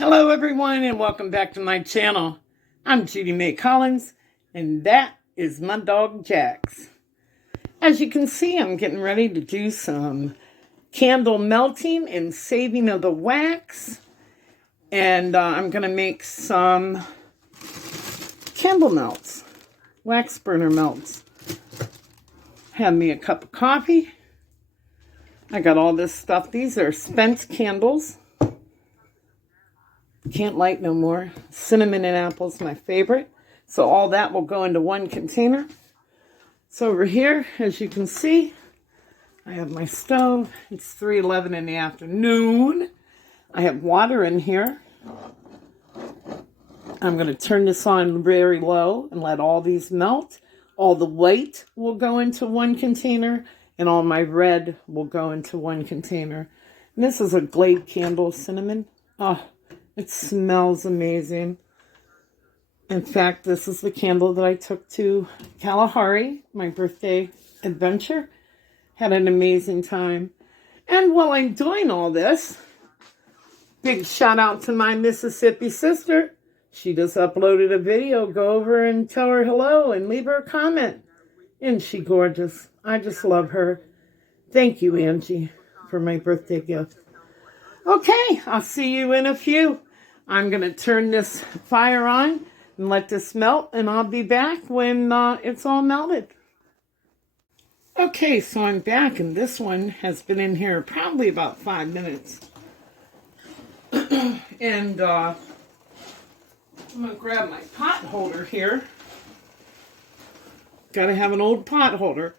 Hello everyone and welcome back to my channel. I'm Judy Mae Collins and that is my dog Jax. As you can see, I'm getting ready to do some candle melting and saving of the wax. And I'm going to make some candle melts, wax burner melts. Have me a cup of coffee. I got all this stuff. These are spent candles. Can't light no more. Cinnamon and apple's my favorite. So all that will go into one container. So over here, as you can see, I have my stove. It's 3:11 in the afternoon. I have water in here. I'm going to turn this on very low and let all these melt. All the white will go into one container and all my red will go into one container. And this is a Glade candle, cinnamon. Oh, it smells amazing. In fact, this is the candle that I took to Kalahari, my birthday adventure. Had an amazing time. And while I'm doing all this, big shout out to my Mississippi sister. She just uploaded a video. Go over and tell her hello and leave her a comment. Isn't she gorgeous? I just love her. Thank you, Angie, for my birthday gift. Okay, I'll see you in a few. I'm going to turn this fire on and let this melt, and I'll be back when it's all melted. Okay, so I'm back, and this one has been in here probably about 5 minutes. And I'm going to grab my pot holder here. Got to have an old pot holder.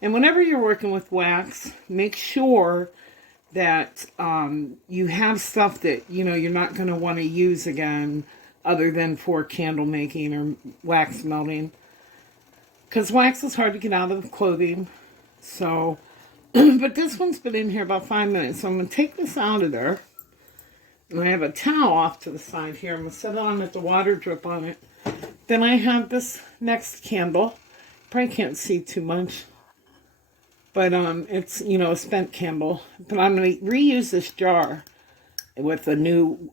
And whenever you're working with wax, make sure that you have stuff that, you're not going to want to use again other than for candle making or wax melting. Because wax is hard to get out of clothing. So, but this one's been in here about 5 minutes. So I'm going to take this out of there. And I have a towel off to the side here. I'm going to set it on, let the water drip on it. Then I have this next candle. Probably can't see too much. But it's, a spent candle. But I'm going to reuse this jar with a new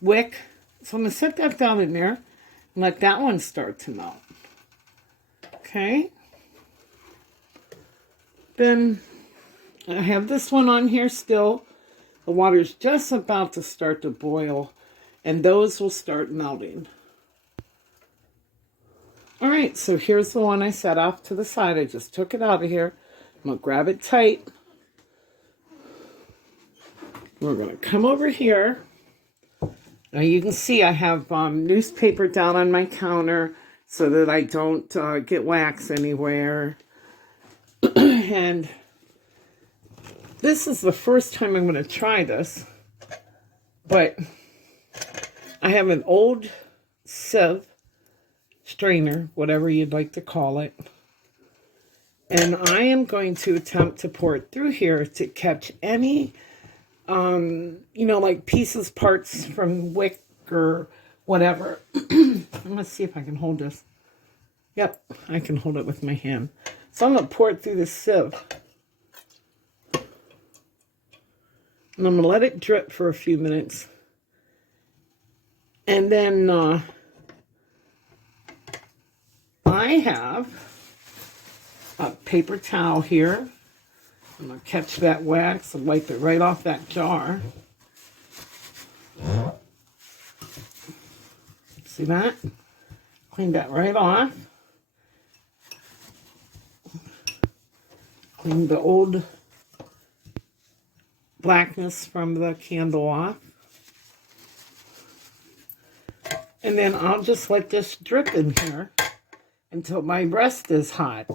wick. So I'm going to set that down in there and let that one start to melt. Okay. Then I have this one on here still. The water's just about to start to boil, and those will start melting. All right, so here's the one I set off to the side. I just took it out of here. I'm going to grab it tight. We're going to come over here. Now you can see I have newspaper down on my counter so that I don't get wax anywhere. And this is the first time I'm going to try this. But I have an old sieve, strainer, whatever you'd like to call it. And I am going to attempt to pour it through here to catch any, like pieces, parts from wick or whatever. I'm going to see if I can hold this. Yep, I can hold it with my hand. So I'm going to pour it through this sieve. And I'm going to let it drip for a few minutes. And then I have a paper towel here. I'm going to catch that wax and wipe it right off that jar. See that? Clean that right off. Clean the old blackness from the candle off. And then I'll just let this drip in here until my breast is hot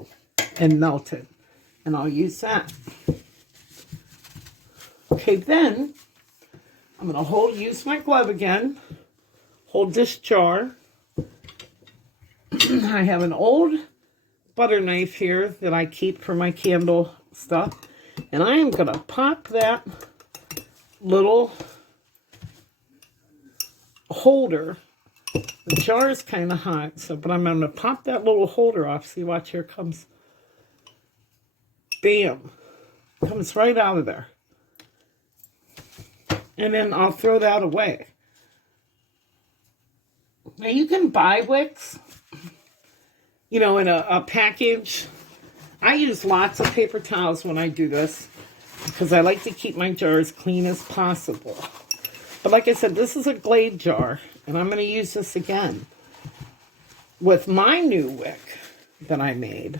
and melted. And I'll use that. Okay, then I'm going to use my glove again. Hold this jar. I have an old butter knife here that I keep for my candle stuff. And I am going to pop that little holder. The jar is kind of hot, but I'm going to pop that little holder off. See, watch, here it comes. Bam. Comes right out of there. And then I'll throw that away. Now you can buy wicks, you know, in a package. I use lots of paper towels when I do this because I like to keep my jars clean as possible. But like I said, this is a Glade jar, and I'm going to use this again with my new wick that I made.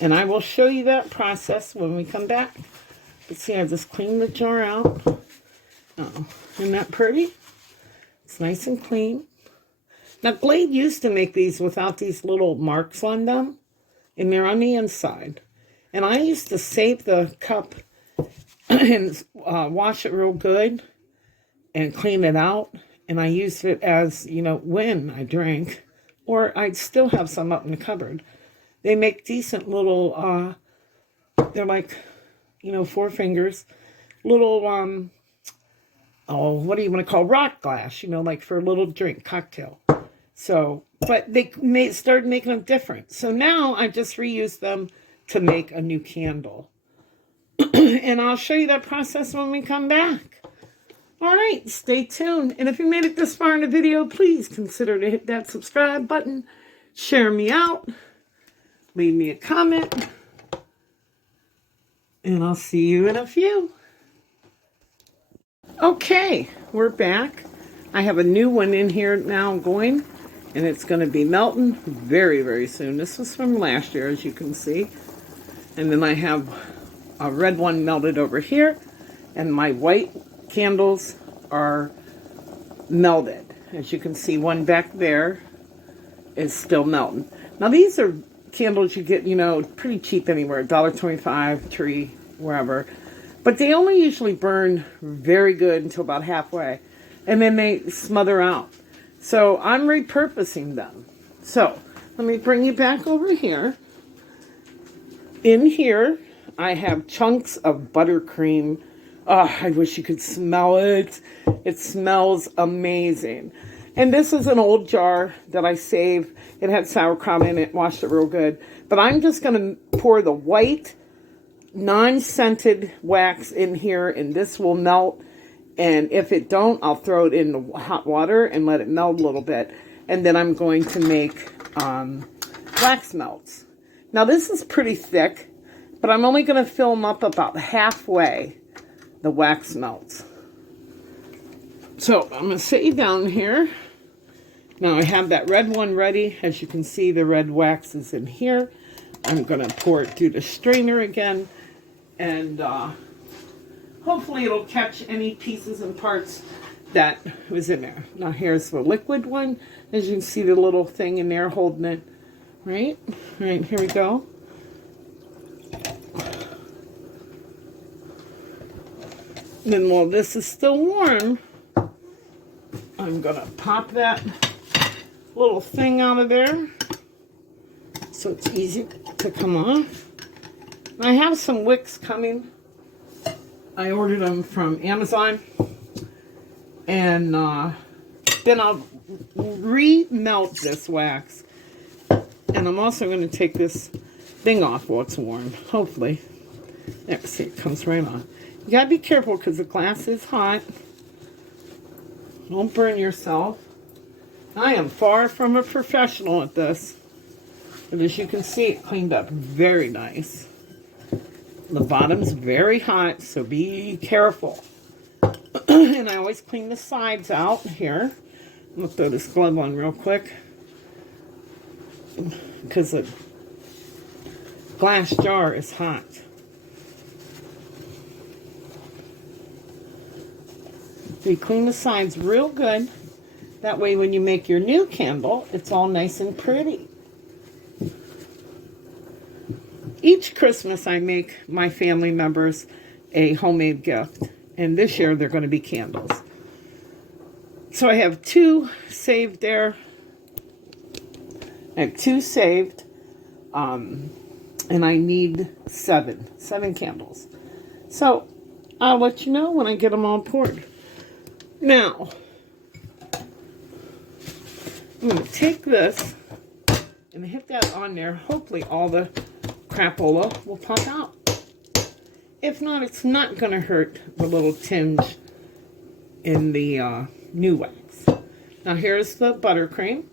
And I will show you that process when we come back. But see, I just cleaned the jar out. Oh, isn't that pretty? It's nice and clean. Now, Glade used to make these without these little marks on them, and they're on the inside. And I used to save the cup and wash it real good and clean it out, and I used it as, you know, when I drank, or I'd still have some up in the cupboard. They make decent little, they're like, you know, 4 fingers, little, what do you want to call, rock glass, you know, like for a little drink, cocktail. So, but they started making them different. So now I just reuse them to make a new candle. And I'll show you that process when we come back. All right, stay tuned. And if you made it this far in the video, please consider to hit that subscribe button, share me out, leave me a comment, and I'll see you in a few. Okay, we're back. I have a new one in here now going, and it's going to be melting very, very soon. This was from last year, as you can see. And then I have a red one melted over here, and my white candles are melted. As you can see, one back there is still melting. Now these are candles you get, you know, pretty cheap anywhere, $1.25, Tree, wherever. But they only usually burn very good until about halfway, and then they smother out. So I'm repurposing them. So let me bring you back over here. In here, I have chunks of buttercream. Oh, I wish you could smell it. It smells amazing. And this is an old jar that I saved. It had sauerkraut in it, washed it real good. But I'm just going to pour the white, non-scented wax in here, and this will melt. And if it don't, I'll throw it in the hot water and let it melt a little bit. And then I'm going to make wax melts. Now this is pretty thick, but I'm only going to fill them up about halfway, the wax melts. So I'm going to sit you down here. Now I have that red one ready. As you can see, the red wax is in here. I'm going to pour it through the strainer again, and hopefully it'll catch any pieces and parts that was in there. Now here's the liquid one. As you can see, the little thing in there holding it. Right? All right, here we go. And then while this is still warm, I'm going to pop that little thing out of there so it's easy to come off. I have some wicks coming. I ordered them from Amazon, and then I'll re-melt this wax. And I'm also going to take this thing off while it's warm, hopefully. There, see, it comes right on. You got to be careful because the glass is hot. Don't burn yourself. I am far from a professional at this. But as you can see, it cleaned up very nice. The bottom's very hot, so be careful. And I always clean the sides out here. I'm going to throw this glove on real quick, because the glass jar is hot. So you clean the sides real good. That way when you make your new candle, it's all nice and pretty. Each Christmas I make my family members a homemade gift. And this year they're going to be candles. So I have 2 saved there. I have 2 saved. And I need 7 candles. So I'll let you know when I get them all poured. Now, I'm going to take this and hit that on there. Hopefully all the crapola will pop out. If not, it's not going to hurt the little tinge in the new wax. Now here's the buttercream.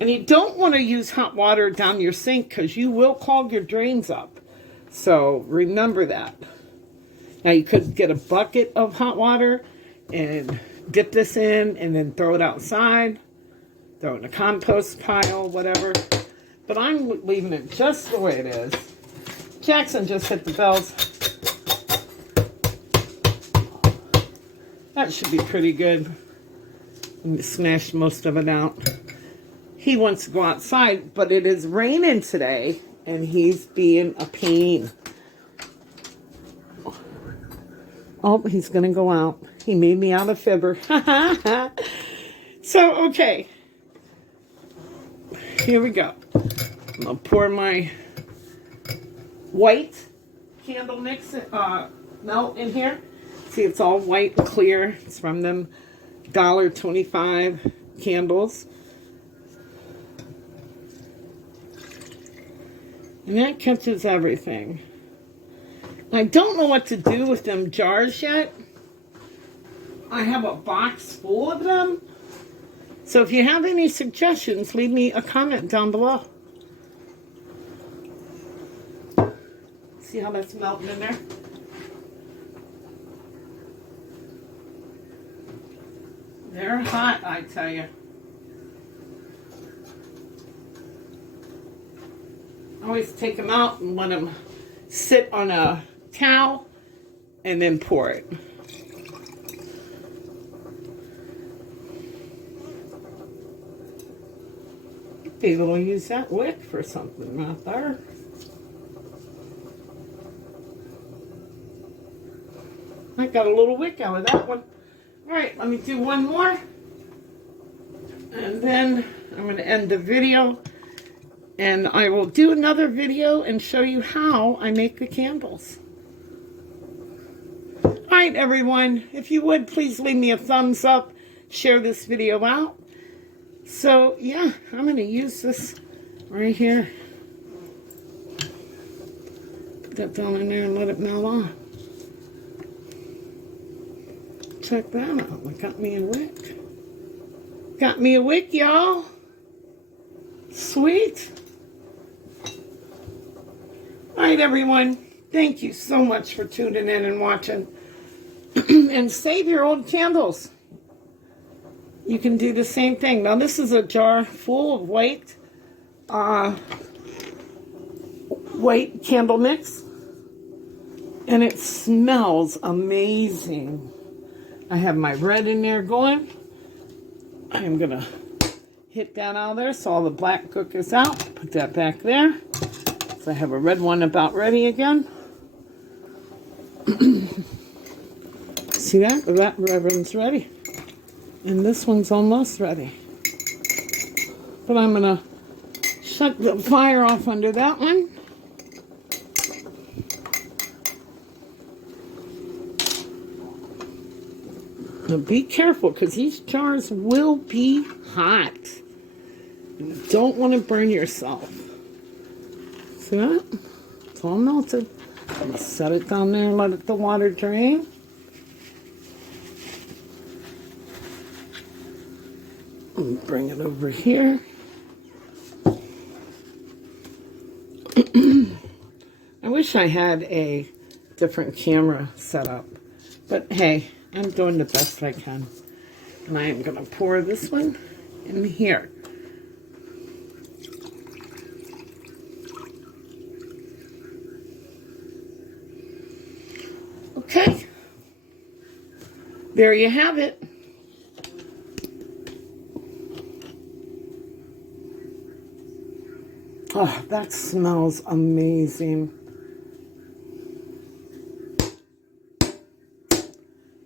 And you don't want to use hot water down your sink because you will clog your drains up. So remember that. Now you could get a bucket of hot water and dip this in and then throw it outside. Throw it in a compost pile, whatever. But I'm leaving it just the way it is. Jackson just hit the bells. That should be pretty good. Smashed most of it out. He wants to go outside, but it is raining today, and he's being a pain. Oh, he's going to go out. He made me out a fibber. So, okay. Here we go. I'm going to pour my white candle mix melt in here. See, it's all white and clear. It's from them $1.25 candles. And that catches everything. I don't know what to do with them jars yet. I have a box full of them. So if you have any suggestions, leave me a comment down below. See how that's melting in there? They're hot, I tell you. I always take them out and let them sit on a towel and then pour it. Be able to use that wick for something right there. I got a little wick out of that one. All right, let me do one more. And then I'm going to end the video. And I will do another video and show you how I make the candles. All right, everyone. If you would, please leave me a thumbs up. Share this video out. So, yeah, I'm going to use this right here. Put that down in there and let it melt on. Check that out. I got me a wick. Got me a wick, y'all. Sweet. All right, everyone. Thank you so much for tuning in and watching. And save your old candles. You can do the same thing. Now, this is a jar full of white candle mix. And it smells amazing. I have my red in there going. I'm going to hit that out of there so all the black gook is out. Put that back there. So I have a red one about ready again. See that? That red one's ready. And this one's almost ready. But I'm going to shut the fire off under that one. Now be careful because these jars will be hot. You don't want to burn yourself. See that? It's all melted. I'm going to set it down there and let the water drain. And bring it over here. I wish I had a different camera set up. But hey, I'm doing the best I can. And I am going to pour this one in here. Okay. There you have it. Oh, that smells amazing.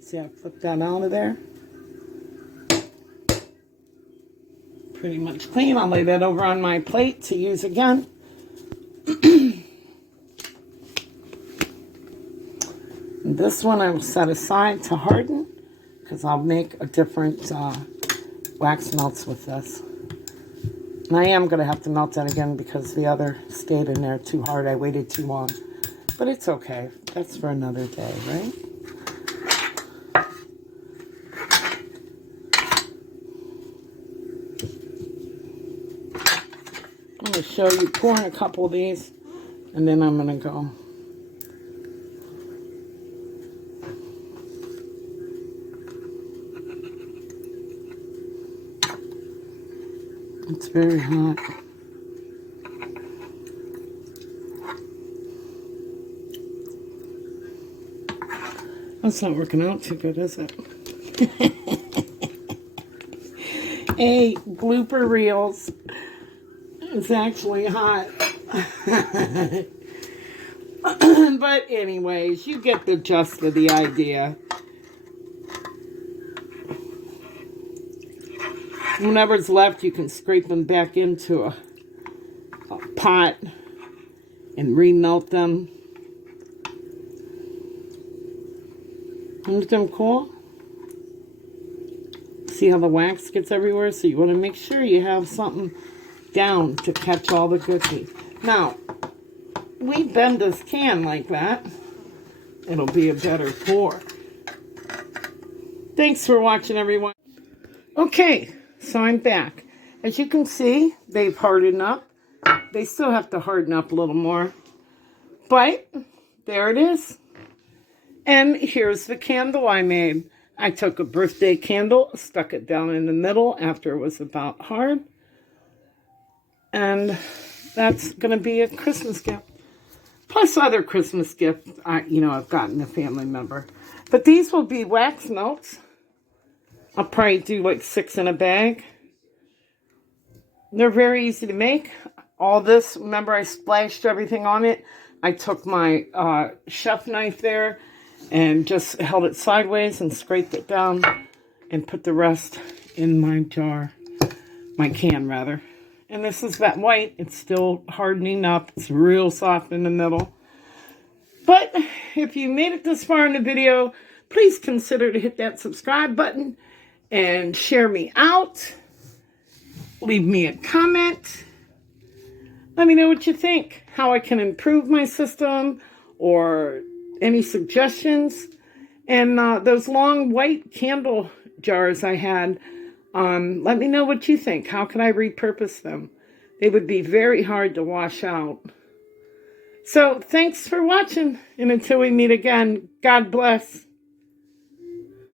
See, I put that out of there. Pretty much clean. I'll lay that over on my plate to use again. And this one I will set aside to harden because I'll make a different wax melts with this. And I am going to have to melt that again because the other stayed in there too hard. I waited too long. But it's okay. That's for another day, right? show you pouring a couple of these, and then I'm going to go. It's very hot. That's not working out too good, is it? Hey, blooper reels. It's actually hot. But anyways, you get the gist of the idea. Whenever's left, you can scrape them back into a pot and remelt them. Isn't them cool? See how the wax gets everywhere? So you want to make sure you have something down to catch all the goodies. Now, we bend this can like that. It'll be a better pour. Thanks for watching, everyone. Okay, so I'm back. As you can see, they've hardened up. They still have to harden up a little more. But there it is. And here's the candle I made. I took a birthday candle, stuck it down in the middle after it was about hard. And that's going to be a Christmas gift. Plus other Christmas gifts I've gotten a family member. But these will be wax melts. I'll probably do like 6 in a bag. They're very easy to make. All this, remember I splashed everything on it. I took my chef knife there and just held it sideways and scraped it down and put the rest in my jar. My can, rather. And this is that white. It's still hardening up. It's real soft in the middle. But if you made it this far in the video, please consider to hit that subscribe button and share me out. Leave me a comment. Let me know what you think. How I can improve my system or any suggestions. And those long white candle jars I had, let me know what you think. How can I repurpose them? They would be very hard to wash out. So thanks for watching. And until we meet again, God bless.